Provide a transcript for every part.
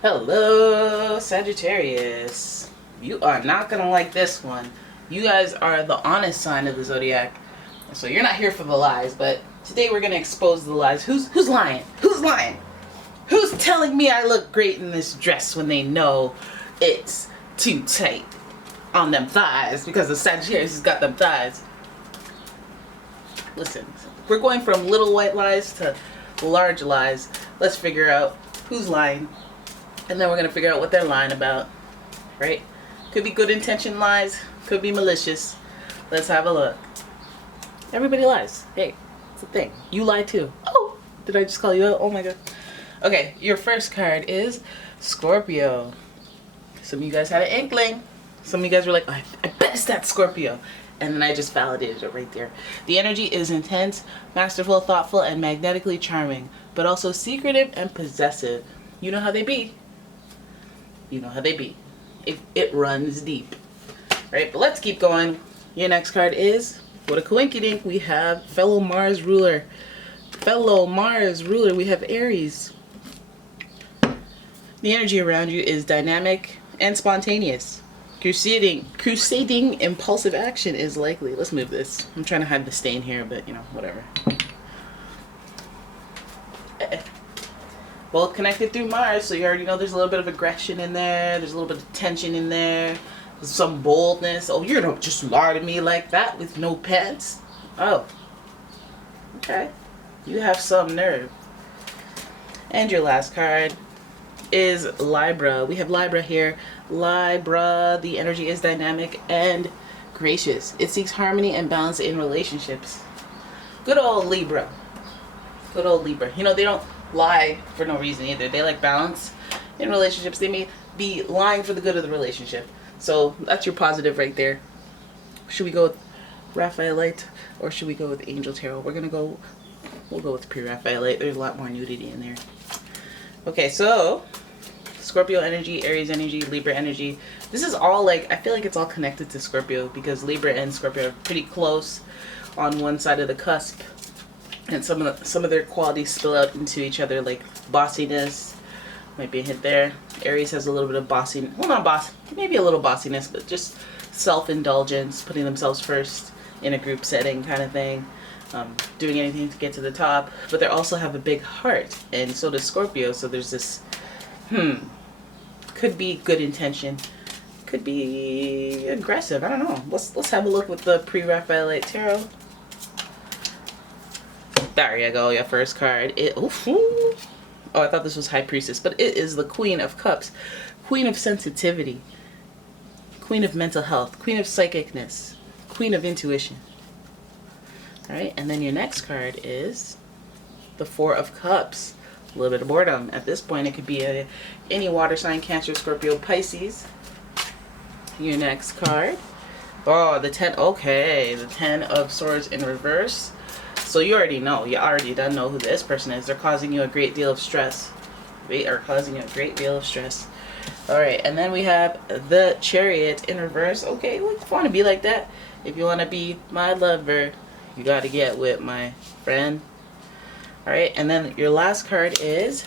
Hello, Sagittarius. You are not going to like this one. You guys are the honest sign of the zodiac. So you're not here for the lies, but today we're going to expose the lies. Who's lying? Who's lying? Who's telling me I look great in this dress when they know it's too tight on them thighs because the Sagittarius has got them thighs? Listen, we're going from little white lies to large lies. Let's figure out who's lying. And then we're going to figure out what they're lying about, right? Could be good intention lies, could be malicious. Let's have a look. Everybody lies. Hey, it's a thing. You lie too. Oh, did I just call you out? Oh my god. Okay, your first card is Scorpio. Some of you guys had an inkling. Some of you guys were like, oh, I bet it's that Scorpio. And then I just validated it right there. The energy is intense, masterful, thoughtful, and magnetically charming, but also secretive and possessive. You know how they be. You know how they be. It runs deep. Right? But let's keep going. Your next card is, what a coinkydink, we have fellow Mars ruler. Fellow Mars ruler, we have Aries. The energy around you is dynamic and spontaneous. Crusading impulsive action is likely. Let's move this. I'm trying to hide the stain here, but you know, whatever. Both connected through Mars, so you already know there's a little bit of aggression in there. There's a little bit of tension in there. There's some boldness. Oh, you're not just lie to me like that with no pants. Oh, okay. You have some nerve. And your last card is Libra. We have Libra here. Libra, the energy is dynamic and gracious. It seeks harmony and balance in relationships. Good old Libra. Good old Libra. You know, they don't lie for no reason either. They like balance in relationships. They may be lying for the good of the relationship. So that's your positive right there. Should we go with Raphaelite or should we go with Angel Tarot? We'll go with pre-Raphaelite. There's a lot more nudity in there. Okay, so Scorpio energy, Aries energy, Libra energy. This is all like, I feel like it's all connected to Scorpio because Libra and Scorpio are pretty close on one side of the cusp. And some of their qualities spill out into each other, like bossiness might be a hint there. Aries has a little bit of bossy, well, not boss, maybe a little bossiness, but just self-indulgence, putting themselves first in a group setting kind of thing, doing anything to get to the top. But they also have a big heart, and so does Scorpio. So there's this, could be good intention, could be aggressive. I don't know. Let's have a look with the pre-Raphaelite tarot. There you go, your first card. Oh, I thought this was High Priestess, but it is the Queen of Cups. Queen of sensitivity. Queen of mental health. Queen of psychicness. Queen of intuition. Alright, and then your next card is the Four of Cups. A little bit of boredom. At this point, it could be any water sign, Cancer, Scorpio, Pisces. Your next card. Oh, the 10. Okay, the 10 of Swords in reverse. So you already know. You already done know who this person is. They're causing you a great deal of stress. They are causing you a great deal of stress. Alright, and then we have the Chariot in reverse. Okay, well, if you want to be like that, if you want to be my lover, you got to get with my friend. Alright, and then your last card is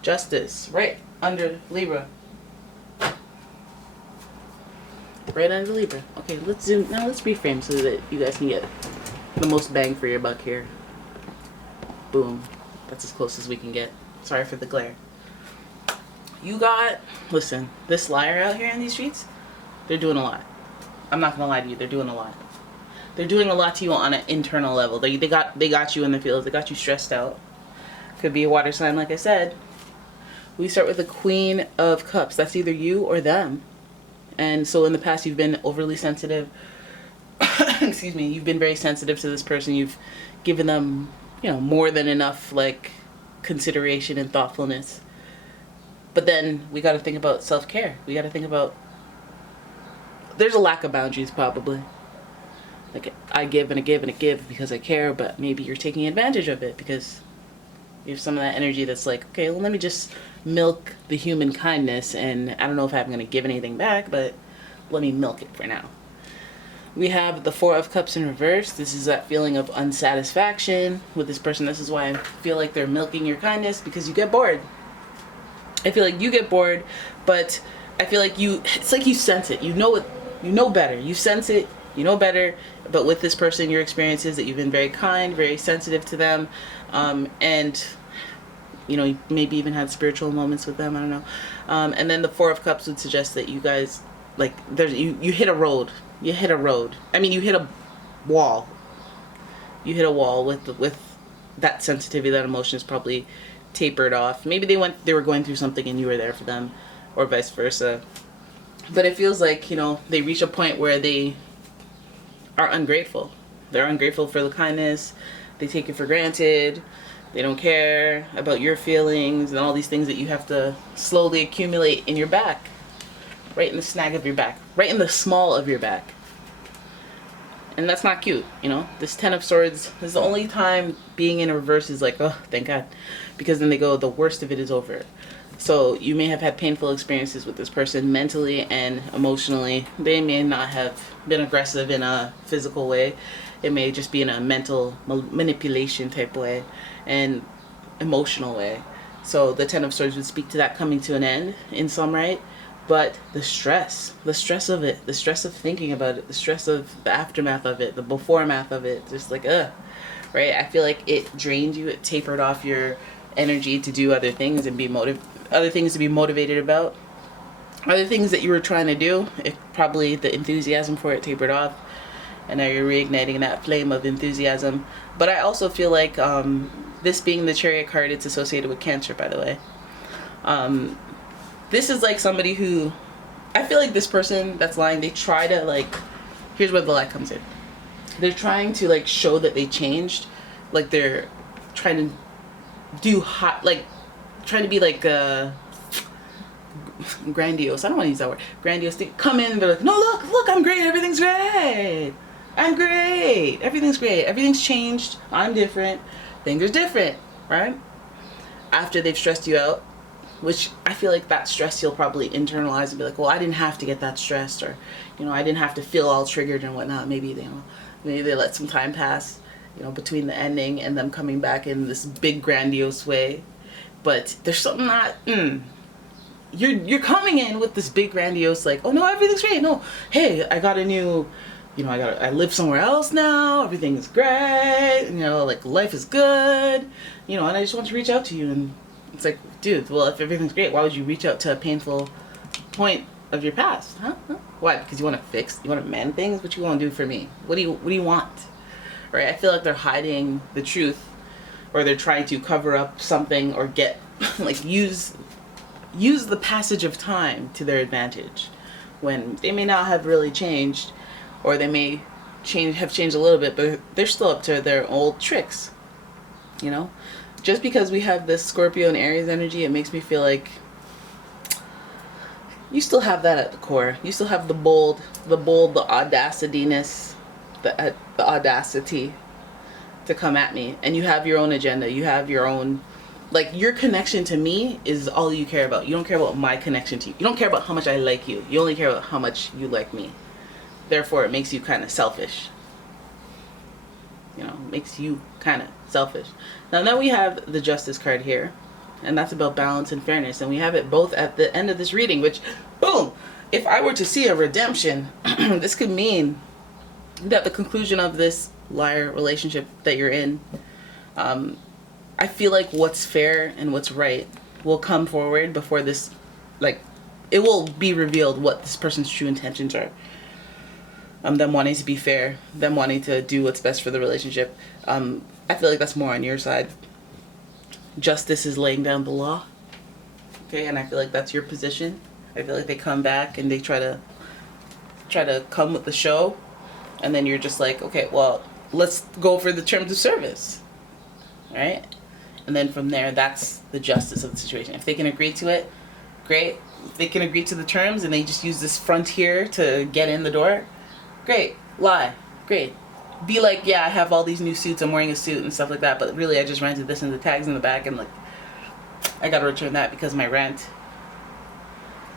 Justice, right under Libra. Right under Libra. Okay, let's zoom. Now let's reframe so that you guys can get the most bang for your buck here. Boom. That's as close as we can get. Sorry for the glare. You got, listen, this liar out here in these streets, they're doing a lot. I'm not gonna lie to you, they're doing a lot. They're doing a lot to you on an internal level. They got you in the fields, they got you stressed out. Could be a water sign, like I said. We start with the Queen of Cups. That's either you or them. And so in the past you've been overly sensitive. Excuse me, you've been very sensitive to this person. You've given them, you know, more than enough like consideration and thoughtfulness. But then we got to think about self-care. We got to think about, there's a lack of boundaries probably. Like I give and I give and I give because I care, but maybe you're taking advantage of it because you have some of that energy that's like, okay, well, let me just milk the human kindness, and I don't know if I'm going to give anything back, but let me milk it for now. We have the Four of Cups in reverse. This is that feeling of unsatisfaction with this person. This is why I feel like they're milking your kindness, because you get bored. I feel like you get bored, but I feel like it's like you sense it. You know it. You know better. You sense it. You know better. But with this person, your experience is that you've been very kind, very sensitive to them, and you maybe even had spiritual moments with them. I don't know. And then the Four of Cups would suggest that you guys, like, you hit a road. You hit a road. I mean, you hit a wall. You hit a wall with that sensitivity, that emotion is probably tapered off. Maybe they were going through something and you were there for them, or vice versa. But it feels like, they reach a point where they are ungrateful. They're ungrateful for the kindness. They take it for granted. They don't care about your feelings and all these things that you have to slowly accumulate in your back. Right in the snag of your back. Right in the small of your back. And that's not cute, This Ten of Swords is the only time being in reverse is like, oh, thank God. Because then they go, the worst of it is over. So you may have had painful experiences with this person mentally and emotionally. They may not have been aggressive in a physical way. It may just be in a mental manipulation type way and emotional way. So the Ten of Swords would speak to that coming to an end in some right. But the stress of it, the stress of thinking about it, the stress of the aftermath of it, the before-math of it, just like, right? I feel like it drained you, it tapered off your energy to do other things and other things to be motivated about. Other things that you were trying to do, probably the enthusiasm for it tapered off, and now you're reigniting that flame of enthusiasm. But I also feel like this being the Chariot card, it's associated with Cancer, by the way. This is like somebody who, I feel like this person that's lying, they try to here's where the lie comes in. They're trying to show that they changed. Like they're trying to do trying to be grandiose. I don't want to use that word. Grandiose. They come in and they're like, no, look, I'm great. Everything's great. I'm great. Everything's great. Everything's changed. I'm different. Things are different, right? After they've stressed you out. Which I feel like that stress you'll probably internalize and be like, well, I didn't have to get that stressed, or, I didn't have to feel all triggered and whatnot. Maybe they let some time pass, between the ending and them coming back in this big grandiose way. But there's something not, you're coming in with this big grandiose, oh no, everything's great. No, hey, I got a new, I live somewhere else now. Everything's great. Life is good, and I just want to reach out to you. And it's like, dude, well, if everything's great, why would you reach out to a painful point of your past? Huh? Why? Because you want to mend things? What you want to do for me? What do you want? Right? I feel like they're hiding the truth, or they're trying to cover up something, or get, use the passage of time to their advantage, when they may not have really changed, or they may have changed a little bit, but they're still up to their old tricks, Just because we have this Scorpio and Aries energy, it makes me feel like you still have that at the core. You still have the bold, the audacityness, the audacity to come at me. And you have your own agenda. You have your own, your connection to me is all you care about. You don't care about my connection to you. You don't care about how much I like you. You only care about how much you like me. Therefore, it makes you kind of selfish. Makes you kind of selfish. Now then we have the Justice card here, and that's about balance and fairness, and we have it both at the end of this reading, which, boom, if I were to see a redemption, this could mean that the conclusion of this liar relationship that you're in, I feel like what's fair and what's right will come forward before this, it will be revealed what this person's true intentions are. Them wanting to be fair, them wanting to do what's best for the relationship. I feel like that's more on your side. Justice is laying down the law. Okay, and I feel like that's your position. I feel like they come back and they try to come with the show, and then you're just like, okay, well, let's go for the terms of service. Right? And then from there, that's the justice of the situation. If they can agree to it, great. If they can agree to the terms and they just use this frontier to get in the door, great. Lie. Great. Be like, yeah, I have all these new suits, I'm wearing a suit and stuff like that, but really I just rented this and the tags in the back, and I gotta return that because of my rent.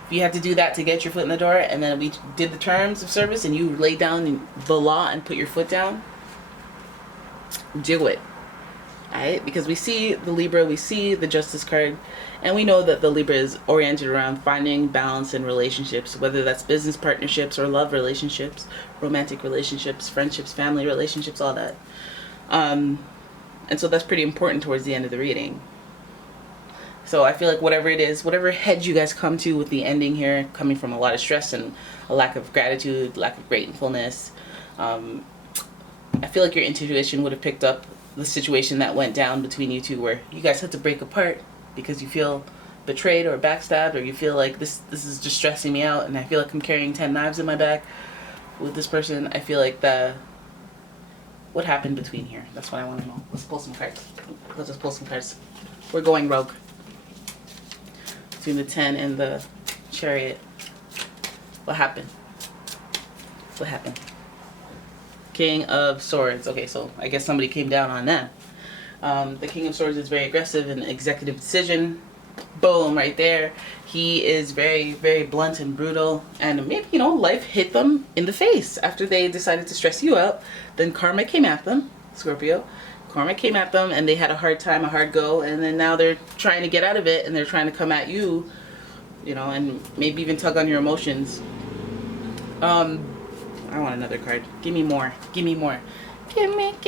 If you had to do that to get your foot in the door, and then we did the terms of service and you laid down the law and put your foot down, do it. Alright? Because we see the Libra, we see the Justice card, and we know that the Libra is oriented around finding balance in relationships, whether that's business partnerships or love relationships, romantic relationships, friendships, family relationships, all that. And so that's pretty important towards the end of the reading. So I feel like whatever it is, whatever head you guys come to with the ending here, coming from a lot of stress and a lack of gratitude, lack of gratefulness, I feel like your intuition would have picked up the situation that went down between you two, where you guys had to break apart because you feel betrayed or backstabbed, or you feel like this is just stressing me out, and I feel like I'm carrying 10 knives in my back with this person. I feel like what happened between here? That's what I want to know. Let's pull some cards. Let's just pull some cards. We're going rogue. Between the 10 and the Chariot. What happened? What happened? King of Swords. Okay, so I guess somebody came down on them. The King of Swords is very aggressive and executive decision. Boom, right there. He is very, very blunt and brutal. And maybe, you know, life hit them in the face after they decided to stress you out. Then karma came at them, Scorpio. Karma came at them and they had a hard time, a hard go. And then now they're trying to get out of it and they're trying to come at you, you know, and maybe even tug on your emotions. I want another card. Give me more. Give me more.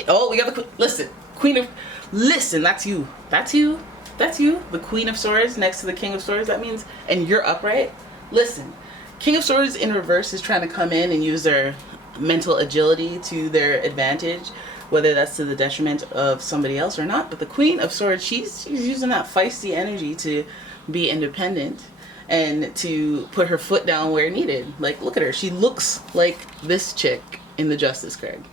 Oh, we got the listen. Queen of listen. That's you. That's you. That's you. The Queen of Swords next to the King of Swords. That means, and you're upright. Listen, King of Swords in reverse is trying to come in and use their mental agility to their advantage, whether that's to the detriment of somebody else or not. But the Queen of Swords, she's using that feisty energy to be independent and to put her foot down where needed. Like, look at her. She looks like this chick in the Justice card.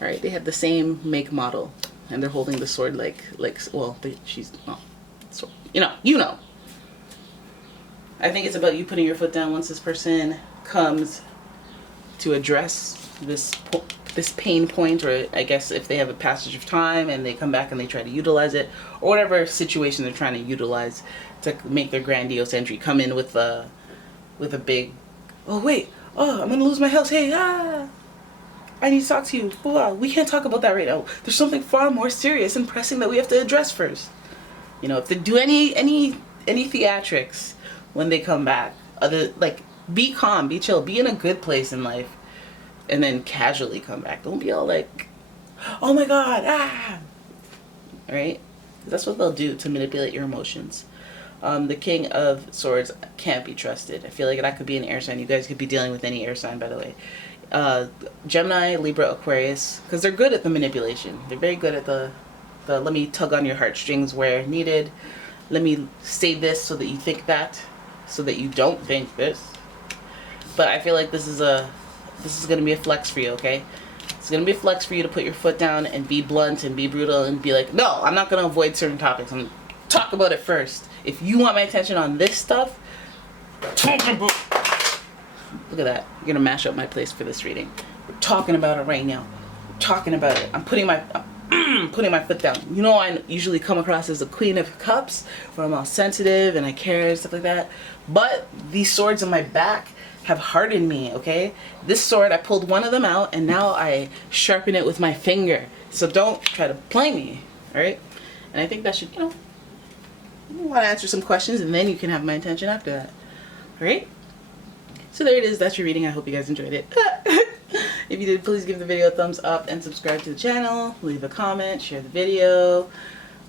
All right, they have the same make model, and they're holding the sword like well, she's well, so you know. I think it's about you putting your foot down once this person comes to address this pain point, or I guess if they have a passage of time and they come back and they try to utilize it, or whatever situation they're trying to utilize to make their grandiose entry, come in with a big, oh wait, oh I'm gonna lose my house, hey, I need to talk to you. Wow, we can't talk about that right now. There's something far more serious and pressing that we have to address first. You know, if they do any theatrics when they come back, like be calm, be chill, be in a good place in life, and then casually come back. Don't be all like, oh my god, all right? That's what they'll do to manipulate your emotions. The King of Swords can't be trusted. I feel like that could be an air sign. You guys could be dealing with any air sign, by the way. Gemini, Libra, Aquarius, because they're good at the manipulation. They're very good at the let me tug on your heartstrings where needed. Let me say this so that you think that, so that you don't think this. But I feel like this is going to be a flex for you, okay? It's going to be a flex for you to put your foot down and be blunt and be brutal and be like, no, I'm not going to avoid certain topics. I'm going to talk about it first. If you want my attention on this stuff, talk about. Look at that. You're going to mash up my place for this reading. We're talking about it right now. We're talking about it. I'm putting my foot down. You know, I usually come across as the Queen of Cups, where I'm all sensitive and I care and stuff like that. But these swords in my back have hardened me, okay? This sword, I pulled one of them out and now I sharpen it with my finger. So don't try to play me, all right? And I think that should, you know, you want to answer some questions and then you can have my attention after that, all right? So there it is. That's your reading. I hope you guys enjoyed it. If you did, please give the video a thumbs up and subscribe to the channel. Leave a comment, share the video,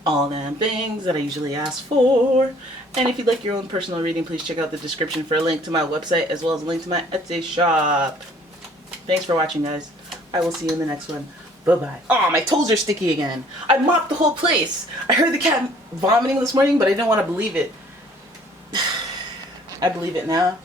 all them things that I usually ask for. And if you'd like your own personal reading, please check out the description for a link to my website as well as a link to my Etsy shop. Thanks for watching, guys. I will see you in the next one. Bye-bye. Oh, my toes are sticky again. I mopped the whole place. I heard the cat vomiting this morning, but I didn't want to believe it. I believe it now.